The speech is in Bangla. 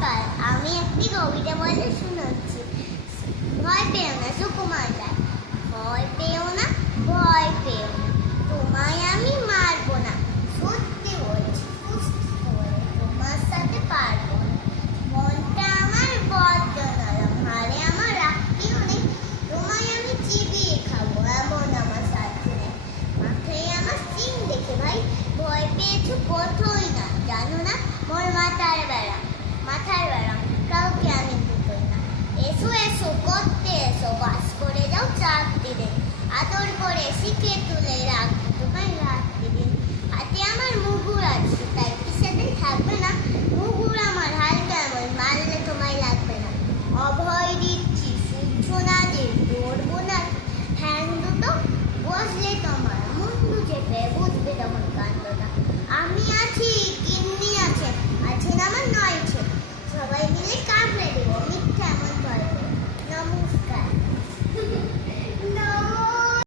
নমস্কার, আমি একটি কবিতা বলে শোনাচ্ছি। ভয় পেও না সুকুমার রায়, ভয় পেও না, ভয় পেও না, তোমায় আমি মারবো না। সত্যি বলছি, তোমার সাথে পারবো না। মনটা আমার বড্ড নরম, হাড়ে আমার রাখতেও নেই। তোমায় আমি চিবিয়ে খাবো, এমন আমার সাথে নেই। মাথায় আমার সিং দেখে ভাই ভয় পেয়েছো কোথায় না, জানো না? মোর মাথার বেড়া কাউকে আমি দুটোই না। এসো এসো করতে এসো, বাস করে যাও চাকরি, আদর করে শিখে তুলে রাখ।